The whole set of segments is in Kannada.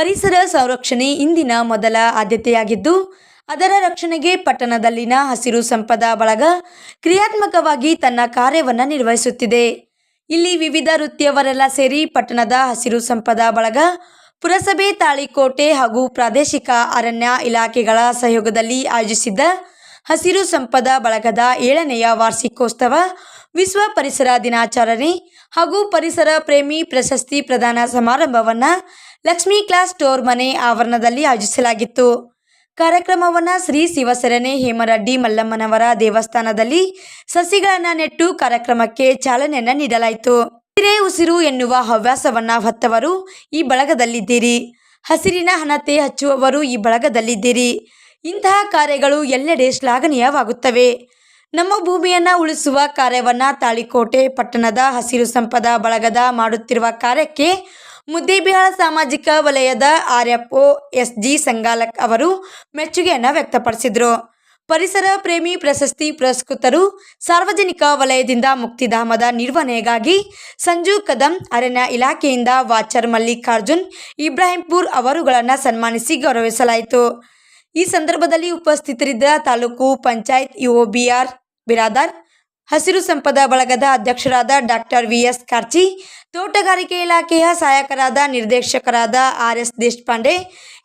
ಪರಿಸರ ಸಂರಕ್ಷಣೆ ಇಂದಿನ ಮೊದಲ ಆದ್ಯತೆಯಾಗಿದ್ದು, ಅದರ ರಕ್ಷಣೆಗೆ ಪಟ್ಟಣದಲ್ಲಿನ ಹಸಿರು ಸಂಪದ ಬಳಗ ಕ್ರಿಯಾತ್ಮಕವಾಗಿ ತನ್ನ ಕಾರ್ಯವನ್ನು ನಿರ್ವಹಿಸುತ್ತಿದೆ. ಇಲ್ಲಿ ವಿವಿಧ ವೃತ್ತಿಯವರೆಲ್ಲ ಸೇರಿ ಪಟ್ಟಣದ ಹಸಿರು ಸಂಪದ ಬಳಗ, ಪುರಸಭೆ ತಾಳಿಕೋಟೆ ಹಾಗೂ ಪ್ರಾದೇಶಿಕ ಅರಣ್ಯ ಇಲಾಖೆಗಳ ಸಹಯೋಗದಲ್ಲಿ ಆಯೋಜಿಸಿದ್ದ ಹಸಿರು ಸಂಪದ ಬಳಗದ 7ನೆಯ ವಾರ್ಷಿಕೋತ್ಸವ, ವಿಶ್ವ ಪರಿಸರ ದಿನಾಚರಣೆ ಹಾಗೂ ಪರಿಸರ ಪ್ರೇಮಿ ಪ್ರಶಸ್ತಿ ಪ್ರದಾನ ಸಮಾರಂಭವನ್ನು ಲಕ್ಷ್ಮೀ ಕ್ಲಾಸ್ ಸ್ಟೋರ್ ಮನೆ ಆವರಣದಲ್ಲಿ ಆಯೋಜಿಸಲಾಗಿತ್ತು. ಕಾರ್ಯಕ್ರಮವನ್ನು ಶ್ರೀ ಶಿವಸೆರನೆ ಹೇಮರಡ್ಡಿ ಮಲ್ಲಮ್ಮನವರ ದೇವಸ್ಥಾನದಲ್ಲಿ ಸಸಿಗಳನ್ನು ನೆಟ್ಟು ಕಾರ್ಯಕ್ರಮಕ್ಕೆ ಚಾಲನೆಯನ್ನು ನೀಡಲಾಯಿತು. ಹಸಿರೇ ಉಸಿರು ಎನ್ನುವ ಹವ್ಯಾಸವನ್ನು ಹೊತ್ತವರು ಈ ಬಳಗದಲ್ಲಿದ್ದೀರಿ. ಹಸಿರಿನ ಹಣತೆ ಹಚ್ಚುವವರು ಈ ಬಳಗದಲ್ಲಿದ್ದೀರಿ. ಇಂತಹ ಕಾರ್ಯಗಳು ಎಲ್ಲೆಡೆ ಶ್ಲಾಘನೀಯವಾಗುತ್ತವೆ. ನಮ್ಮ ಭೂಮಿಯನ್ನು ಉಳಿಸುವ ಕಾರ್ಯವನ್ನು ತಾಳಿಕೋಟೆ ಪಟ್ಟಣದ ಹಸಿರು ಸಂಪದ ಬಳಗದ ಮಾಡುತ್ತಿರುವ ಕಾರ್ಯಕ್ಕೆ ಮುದ್ದೇಬಿಹಾಳ ಸಾಮಾಜಿಕ ವಲಯದ RFO SG ಸಂಗಾಲಕ್ ಅವರು ಮೆಚ್ಚುಗೆಯನ್ನು ವ್ಯಕ್ತಪಡಿಸಿದರು. ಪರಿಸರ ಪ್ರೇಮಿ ಪ್ರಶಸ್ತಿ ಪುರಸ್ಕೃತರು ಸಾರ್ವಜನಿಕ ವಲಯದಿಂದ ಮುಕ್ತಿಧಾಮದ ನಿರ್ವಹಣೆಗಾಗಿ ಸಂಜು ಕದಂ, ಅರಣ್ಯ ಇಲಾಖೆಯಿಂದ ವಾಚರ್ ಮಲ್ಲಿಕಾರ್ಜುನ್ ಇಬ್ರಾಹಿಂಪುರ್ ಅವರುಗಳನ್ನು ಸನ್ಮಾನಿಸಿ ಗೌರವಿಸಲಾಯಿತು. ಈ ಸಂದರ್ಭದಲ್ಲಿ ಉಪಸ್ಥಿತರಿದ್ದ ತಾಲೂಕು ಪಂಚಾಯತ್ UOBR ಬಿರಾದಾರ್, ಹಸಿರು ಸಂಪದ ಬಳಗದ ಅಧ್ಯಕ್ಷರಾದ ಡಾಕ್ಟರ್ VS ಕಾರ್ಚಿ, ತೋಟಗಾರಿಕೆ ಇಲಾಖೆಯ ಸಹಾಯಕರಾದ ನಿರ್ದೇಶಕರಾದ RS ದೇಶಪಾಂಡೆ,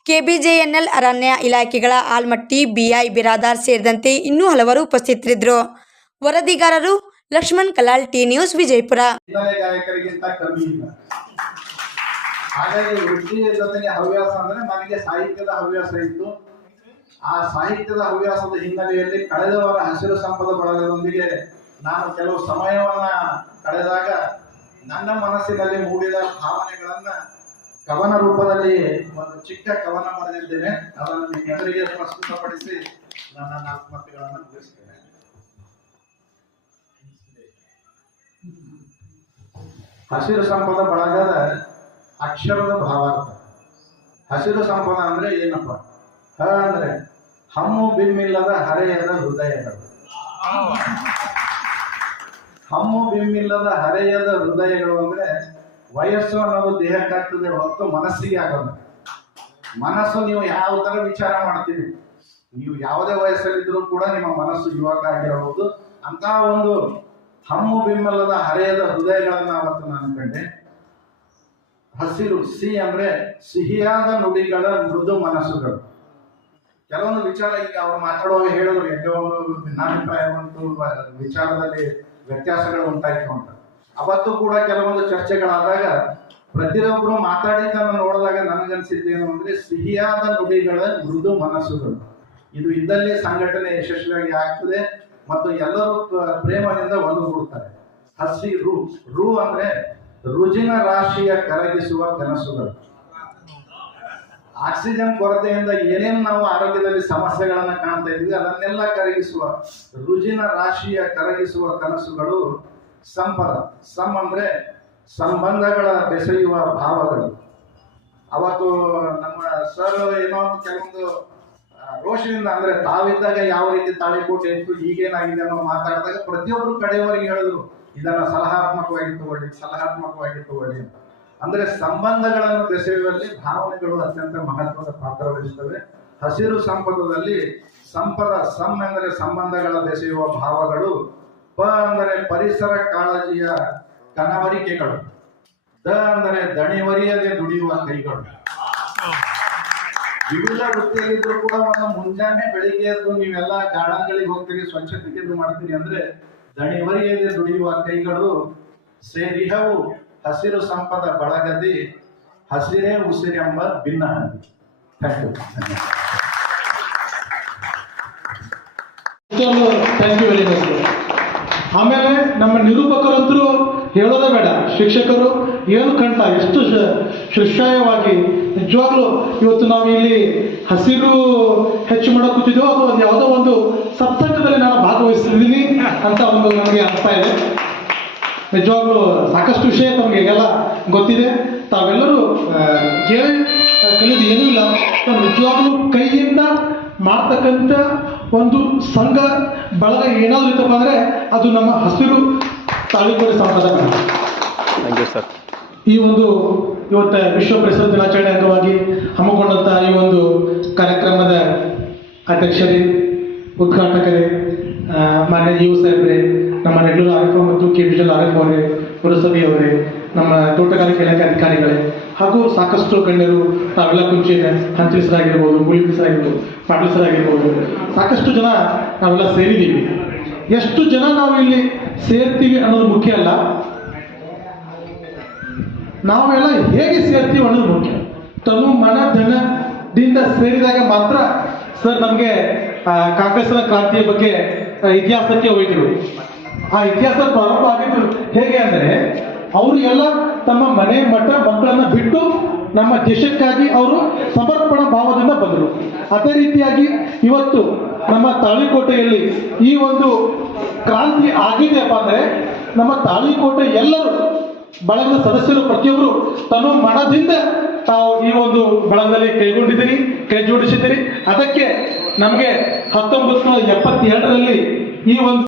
KBJNL ಅರಣ್ಯ ಇಲಾಖೆಗಳ ಆಲ್ಮಟ್ಟಿ BI ಬಿರಾದಾರ್ ಸೇರಿದಂತೆ ಇನ್ನೂ ಹಲವರು ಉಪಸ್ಥಿತರಿದ್ದರು. ವರದಿಗಾರರು ಲಕ್ಷ್ಮಣ್ ಕಲಾಲ್, ಟಿ ನ್ಯೂಸ್, ವಿಜಯಪುರ. ಹಾಗಾಗಿ ವೃತ್ತಿಯ ಜೊತೆಗೆ ಹವ್ಯಾಸ ಅಂದ್ರೆ ನನಗೆ ಸಾಹಿತ್ಯದ ಹವ್ಯಾಸ ಇತ್ತು. ಆ ಸಾಹಿತ್ಯದ ಹವ್ಯಾಸದ ಹಿನ್ನೆಲೆಯಲ್ಲಿ ಕಳೆದ ವಾರ ಹಸಿರು ಸಂಪದ ಬಳಗದೊಂದಿಗೆ ನಾನು ಕೆಲವು ಸಮಯವನ್ನ ಕಳೆದಾಗ ನನ್ನ ಮನಸ್ಸಿನಲ್ಲಿ ಮೂಡಿದ ಭಾವನೆಗಳನ್ನ ಕವನ ರೂಪದಲ್ಲಿ ಒಂದು ಚಿಕ್ಕ ಕವನ ಬರೆದಿದ್ದೇನೆ. ಅದನ್ನು ನಿಮ್ಮೆಲ್ಲರಿಗೆ ಪ್ರಸ್ತುತಪಡಿಸಿ ನನ್ನ 4 ಮಾತುಗಳನ್ನು ಮುಗಿಸ್ತೇನೆ. ಹಸಿರು ಸಂಪದ ಬಳಗದ ಅಕ್ಷರದ ಭಾವಾರ್ಥ. ಹಸಿರು ಸಂಪದ ಅಂದ್ರೆ ಏನಪ್ಪ? ಹ ಅಂದ್ರೆ ಹಮ್ಮು ಬಿಮ್ಮಿಲ್ಲದ ಹರೆಯದ ಹೃದಯಗಳು. ಹಮ್ಮು ಬಿಮ್ಮಿಲ್ಲದ ಹರೆಯದ ಹೃದಯಗಳು ಅಂದ್ರೆ ವಯಸ್ಸು ಅನ್ನೋದು ದೇಹಕ್ಕಾಗ್ತದೆ ಹೊರತು ಮನಸ್ಸಿಗೆ ಆಗೋದು. ಮನಸ್ಸು ನೀವು ಯಾವ ತರ ವಿಚಾರ ಮಾಡ್ತೀವಿ, ನೀವು ಯಾವುದೇ ವಯಸ್ಸಲ್ಲಿದ್ರೂ ಕೂಡ ನಿಮ್ಮ ಮನಸ್ಸು ಯುವಕ ಆಗಿರಬಹುದು. ಅಂತ ಒಂದು ಹಮ್ಮು ಬಿಮ್ಮಲ್ಲದ ಹರೆಯದ ಹೃದಯಗಳನ್ನ ಅವತ್ತು ನಾನು ಕಂಡೆ. ಹಸಿರು ಸಿ ಅಂದ್ರೆ ಸಿಹಿಯಾದ ನುಡಿಗಳ ಮೃದು ಮನಸ್ಸುಗಳು. ಕೆಲವೊಂದು ವಿಚಾರ ಈಗ ಅವ್ರು ಮಾತಾಡುವಾಗ ಹೇಳಿದ್ರು, ಕೆಲವೊಂದು ಭಿನ್ನಾಭಿಪ್ರಾಯ ಉಂಟು, ವಿಚಾರದಲ್ಲಿ ವ್ಯತ್ಯಾಸಗಳು ಉಂಟಾಯ್ತು ಅಂತ. ಅವತ್ತು ಕೂಡ ಕೆಲವೊಂದು ಚರ್ಚೆಗಳಾದಾಗ ಪ್ರತಿಯೊಬ್ಬರು ಮಾತಾಡಿದ್ದನ್ನು ನೋಡಿದಾಗ ನನಗನ್ಸಿದ್ದೇನು ಅಂದ್ರೆ ಸಿಹಿಯಾದ ನುಡಿಗಳ ಮೃದು ಮನಸ್ಸುಗಳು. ಇದು ಇದ್ದಲ್ಲಿ ಸಂಘಟನೆ ಯಶಸ್ವಿಯಾಗಿ ಆಗ್ತದೆ ಮತ್ತು ಎಲ್ಲರೂ ಪ್ರೇಮದಿಂದ ಒಂದುಗೂಡ್ತಾರೆ. ಹಸಿರು ರು ಅಂದ್ರೆ ರುಜಿನ ರಾಶಿಯ ಕರಗಿಸುವ ಕನಸುಗಳು. ಆಕ್ಸಿಜನ್ ಕೊರತೆಯಿಂದ ಏನೇನು ನಾವು ಆರೋಗ್ಯದಲ್ಲಿ ಸಮಸ್ಯೆಗಳನ್ನ ಕಾಣ್ತಾ ಇದ್ವಿ ಅದನ್ನೆಲ್ಲ ಕರಗಿಸುವ ರುಜಿನ ರಾಶಿಯ ಕರಗಿಸುವ ಕನಸುಗಳು ಸಂಪದ. ಸಮ್ ಅಂದ್ರೆ ಸಂಬಂಧಗಳ ಬೆಸೆಯುವ ಭಾವಗಳು. ಅವತ್ತು ನಮ್ಮ ಸರ್ ಏನೋ ಕೆಲವೊಂದು ರೋಷದಿಂದ ಅಂದ್ರೆ ತಾವಿದ್ದಾಗ ಯಾವ ರೀತಿ ತಾಳಿಕೋಟೆ ಇತ್ತು, ಈಗೇನಾಗಿದೆ ಅನ್ನೋ ಮಾತಾಡಿದಾಗ ಪ್ರತಿಯೊಬ್ಬರು ಕಡೆಯವರೆಗೆ ಹೇಳಿದ್ರು ಇದನ್ನ ಸಲಹಾತ್ಮಕವಾಗಿ ತಗೊಳ್ಳಿ ಅಂತ. ಅಂದ್ರೆ ಸಂಬಂಧಗಳನ್ನು ಬೆಸೆಯುವಲ್ಲಿ ಭಾವನೆಗಳು ಅತ್ಯಂತ ಮಹತ್ವದ ಪಾತ್ರ ವಹಿಸ್ತವೆ. ಹಸಿರು ಸಂಪದದಲ್ಲಿ ಸಂಪದ ಸಮ್ ಎಂದರೆ ಸಂಬಂಧಗಳ ಬೆಸೆಯುವ ಭಾವಗಳು, ಪ ಅಂದರೆ ಪರಿಸರ ಕಾಳಜಿಯ ಕನವರಿಕೆಗಳು, ದ ಅಂದರೆ ದಣಿವರಿಯದೆ ದುಡಿಯುವ ಕೈಗಳು. ವಿವಿಧ ವೃತ್ತಿಯಲ್ಲಿದ್ರು ಕೂಡ ಒಂದು ಮುಂಜಾನೆ ಬೆಳಿಗ್ಗೆ ಎದ್ದು ನೀವೆಲ್ಲ ಗಾರ್ಡನ್ಗಳಿಗೆ ಹೋಗ್ತೀರಿ, ಸ್ವಚ್ಛತೆ ಮಾಡ್ತೀರಿ ಅಂದ್ರೆ ದಣಿವರಿಯದೆ ದುಡಿಯುವ ಕೈಗಳು ಸೇರಿಹವು ಹಸಿರು ಸಂಪದ ಬಳಗದಿ ಹಸಿರೇ ಉಸಿರೆಂಬ ಭಿನ್ನ ಹಂದಿ. Thank you very much. ಆಮೇಲೆ ನಮ್ಮ ನಿರೂಪಕರಂತರೂ ಹೇಳೋದೇ ಬೇಡ. ಶಿಕ್ಷಕರು ಏನು ಕಂಡ ಎಷ್ಟು ಶಿಷ್ಯಾಯವಾಗಿ ನಿಜವಾಗ್ಲೂ ಇವತ್ತು ನಾವು ಇಲ್ಲಿ ಹಸಿರು ಹೆಚ್ಚು ಮಾಡಕ್ ಕೂತಿದ್ದೆವು, ಅದು ಒಂದು ಯಾವುದೋ ಒಂದು ಸತ್ಸಂಗದಲ್ಲಿ ನಾನು ಭಾಗವಹಿಸಿದ್ದೀನಿ ಅಂತ ಒಂದು ನಮಗೆ ಅನಿಸ್ತಾ ಇದೆ. ನಿಜವಾಗ್ಲೂ ಸಾಕಷ್ಟು ವಿಷಯ ತಮಗೆ ಎಲ್ಲ ಗೊತ್ತಿದೆ. ತಾವೆಲ್ಲರೂ ಕೇಳಿ ಕಲಿಯೋದು ಏನೂ ಇಲ್ಲ. ನಿಜವಾಗ್ಲೂ ಕೈಯಿಂದ ಮಾಡ್ತಕ್ಕಂಥ ಒಂದು ಸಂಘ ಬಳಗ ಏನಾದರೂ ಇತ್ತಪ್ಪ ಅಂದರೆ ಅದು ನಮ್ಮ ಹಸಿರು ತಾಳಿಕೋಟೆ ಸಂಪ್ರದಾಯ. Thank you sir. ಈ ಒಂದು ಇವತ್ತು ವಿಶ್ವ ಪರಿಸರ ದಿನಾಚರಣೆ ಅಂಗವಾಗಿ ಹಮ್ಮಿಕೊಂಡಂಥ ಈ ಒಂದು ಕಾರ್ಯಕ್ರಮದ ಅಧ್ಯಕ್ಷರೇ, ಉದ್ಘಾಟಕರೇ, ಮಾನ್ಯ ಯು ಸಾಹೇಬ್ರೆ, ನಮ್ಮ ನೆಲ್ಲೂರು ಆರ್ಎಫ್ಒ ಮತ್ತು ಕೆಬಿಜಲ್ ಆರ್ಎಫ್ಒ ಅವರೇ, ಪುರಸಭೆಯವರೇ, ನಮ್ಮ ತೋಟಗಾರಿಕೆ ಇಲಾಖೆ ಅಧಿಕಾರಿಗಳೇ ಹಾಗೂ ಸಾಕಷ್ಟು ಗಣ್ಯರು, ತಾವೆಲ್ಲ ಕುಂಚಿನ ಹಂಚಲಿಸರಾಗಿರ್ಬೋದು, ಗುಳಿಸರಾಗಿರ್ಬೋದು, ಪಾಟಲಿಸರಾಗಿರ್ಬೋದು, ಸಾಕಷ್ಟು ಜನ ನಾವೆಲ್ಲ ಸೇರಿದ್ದೀವಿ. ಎಷ್ಟು ಜನ ನಾವು ಇಲ್ಲಿ ಸೇರ್ತೀವಿ ಅನ್ನೋದು ಮುಖ್ಯ ಅಲ್ಲ, ನಾವೆಲ್ಲ ಹೇಗೆ ಸೇರ್ತೀವಿ ಅನ್ನೋದು ಮುಖ್ಯ. ತನು ಮನ ಧನದಿಂದ ಸೇರಿದಾಗ ಮಾತ್ರ ಸರ್ ನಮಗೆ ಕಾಂಗ್ರೆಸ್ನ ಕ್ರಾಂತಿಯ ಬಗ್ಗೆ ಇತಿಹಾಸಕ್ಕೆ ಹೋಯ್ತಿರು. ಆ ಇತಿಹಾಸ ಪ್ರಾರಂಭ ಆಗಿದ್ದು ಹೇಗೆ ಅಂದರೆ, ಅವರು ಎಲ್ಲ ತಮ್ಮ ಮನೆ ಮಠ ಮಕ್ಕಳನ್ನ ಬಿಟ್ಟು ನಮ್ಮ ದೇಶಕ್ಕಾಗಿ ಅವರು ಸಮರ್ಪಣಾ ಭಾವದಿಂದ ಬಂದರು. ಅದೇ ರೀತಿಯಾಗಿ ಇವತ್ತು ನಮ್ಮ ತಾಳಿಕೋಟೆಯಲ್ಲಿ ಈ ಒಂದು ಕ್ರಾಂತಿ ಆಗಿದೆಯಪ್ಪ ಅಂದರೆ, ನಮ್ಮ ತಾಳಿಕೋಟೆ ಎಲ್ಲರೂ ಬಳಗದ ಸದಸ್ಯರು ಪ್ರತಿಯೊಬ್ಬರು ತಮ್ಮ ಮನದಿಂದ ತಾವು ಈ ಒಂದು ಬಳಗದಲ್ಲಿ ಕೈಗೊಂಡಿದ್ದೀರಿ, ಕೈ ಜೋಡಿಸಿದ್ದೀರಿ. ಅದಕ್ಕೆ ನಮಗೆ 1972ರಲ್ಲಿ ಈ ಒಂದು